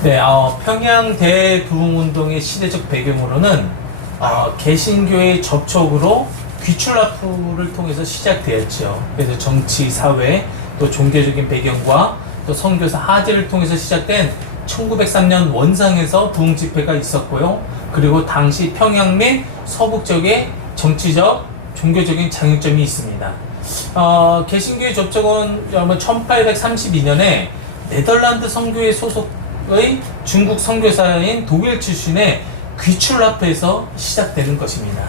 네, 어, 평양 대부흥운동의 시대적 배경으로는 어, 개신교의 접촉으로 귀출라프를 통해서 시작되었죠. 그래서 정치, 사회, 또 종교적인 배경과 또 선교사 하제를 통해서 시작된 1903년 원상에서 부흥 집회가 있었고요. 그리고 당시 평양 및 서북 쪽에 정치적, 종교적인 장애점이 있습니다. 어, 개신교의 접촉은 1832년에 네덜란드 선교회 소속 의 중국 선교사인 독일 출신의 귀출라프에서 시작되는 것입니다.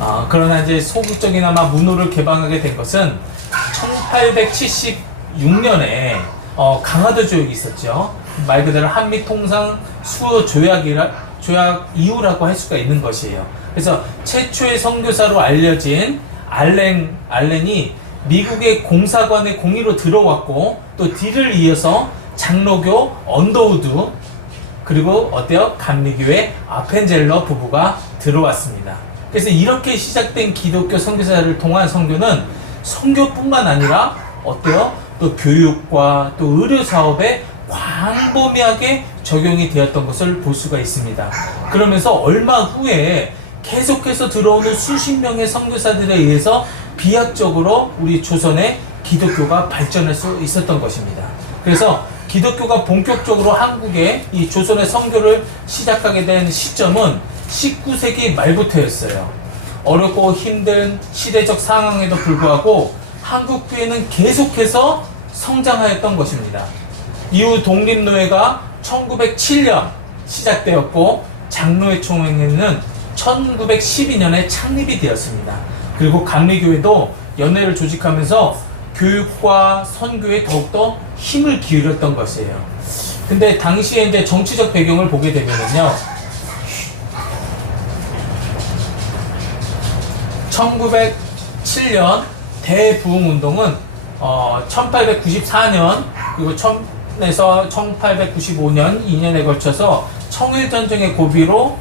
아, 그러나 이제 소극적이나마 문호를 개방하게 된 것은 1876년에 어, 강화도 조약이 있었죠. 말 그대로 한미 통상 수호 조약이라 조약 이후라고 할 수가 있는 것이에요. 그래서 최초의 선교사로 알려진 알렌 알렌이 미국의 공사관의 공의로 들어왔고 또 뒤를 이어서 장로교 언더우드 그리고 어때요? 감리교의 아펜젤러 부부가 들어왔습니다. 그래서 이렇게 시작된 기독교 선교사를 통한 선교는 선교뿐만 아니라 어때요? 또 교육과 또 의료 사업에 광범위하게 적용이 되었던 것을 볼 수가 있습니다. 그러면서 얼마 후에 계속해서 들어오는 수십 명의 선교사들에 의해서 비약적으로 우리 조선의 기독교가 발전할 수 있었던 것입니다. 그래서 기독교가 본격적으로 한국에 이 조선의 선교를 시작하게 된 시점은 19세기 말부터였어요. 어렵고 힘든 시대적 상황에도 불구하고 한국 교회는 계속해서 성장하였던 것입니다. 이후 독립노예가 1907년 시작되었고 장로회 총회는 1912년에 창립이 되었습니다. 그리고 감리교회도 연회를 조직하면서 교육과 선교에 더욱더 힘을 기울였던 것이에요. 근데 당시에 이제 정치적 배경을 보게 되면은요. 1907년 대부흥 운동은 어, 1894년 그리고 1000에서 1895년 2년에 걸쳐서 청일 전쟁의 고비로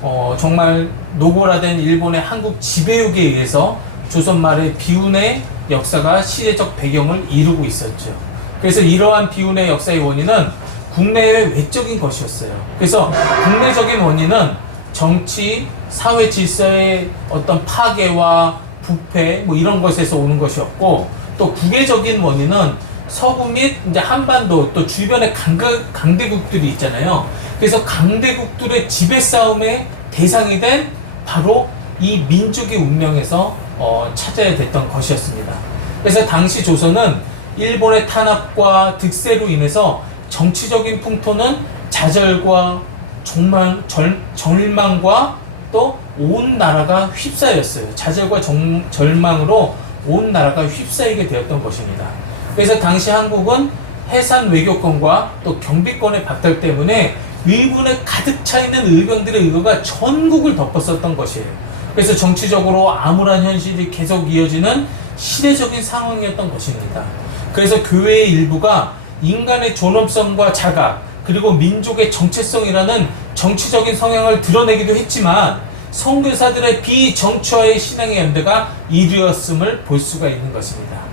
어, 정말 노골화된 일본의 한국 지배욕에 의해서 조선 말의 비운의 역사가 시대적 배경을 이루고 있었죠. 그래서 이러한 비운의 역사의 원인은 국내의 외적인 것이었어요. 그래서 국내적인 원인은 정치, 사회 질서의 어떤 파괴와 부패 뭐 이런 것에서 오는 것이었고 또 국외적인 원인은 서구 및 이제 한반도 또 주변의 강가, 강대국들이 있잖아요. 그래서 강대국들의 지배 싸움의 대상이 된 바로 이 민족의 운명에서 어, 찾아야 됐던 것이었습니다. 그래서 당시 조선은 일본의 탄압과 득세로 인해서 정치적인 풍토는 좌절과 정말 절, 절망과 또 온 나라가 휩싸였어요. 좌절과 정, 절망으로 온 나라가 휩싸이게 되었던 것입니다. 그래서 당시 한국은 해산 외교권과 또 경비권의 박탈 때문에 위문에 가득 차 있는 의병들의 의거가 전국을 덮었었던 것이에요. 그래서 정치적으로 암울한 현실이 계속 이어지는 시대적인 상황이었던 것입니다. 그래서 교회의 일부가 인간의 존엄성과 자각, 그리고 민족의 정체성이라는 정치적인 성향을 드러내기도 했지만 선교사들의 비정치화의 신앙의 연대가 이루었음을 볼 수가 있는 것입니다.